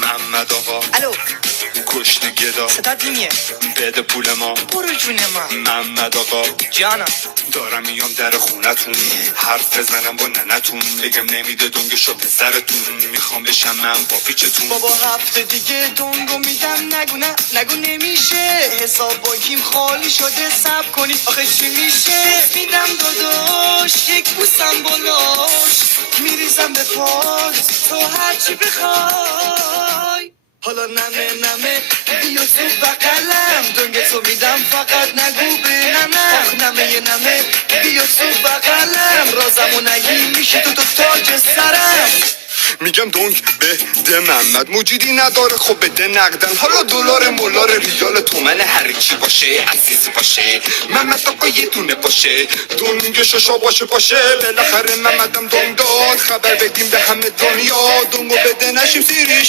محمد آقا الو کشت گدا صدات نیمیه بده پول ما برو جون ما محمد آقا جانم دارم میام در خونتون حرف بزنم با ننتون بگم نمیده دنگشو پسرتون میخوام بشم من با پیچتون بابا هفته دیگه دنگو میدم نگو نه نگو نمیشه حساب بانکیم خالی شده صبر کنید آخه چی میشه میدم داداش یک بوسم بالاش میریزم به پاس تو هرچی بخوای حالا نمه بیا تو بقلم دنگ تو میدم فقط نگو به ننم آخ نمه بیا تو بقلم رازمو نگی میشه تو تاج سرم میگم دونگ بده محمد مجیدی نداره خب بده نقدن حالا دلار مولار ریال تومن هر چی باشه عزیز باشه محمد آقا یه دونه باشه دونگشو شا باشه بالاخره محمدم دونگ داد خبر بدیم به همه دنیا دونگو بده نشیم سیریش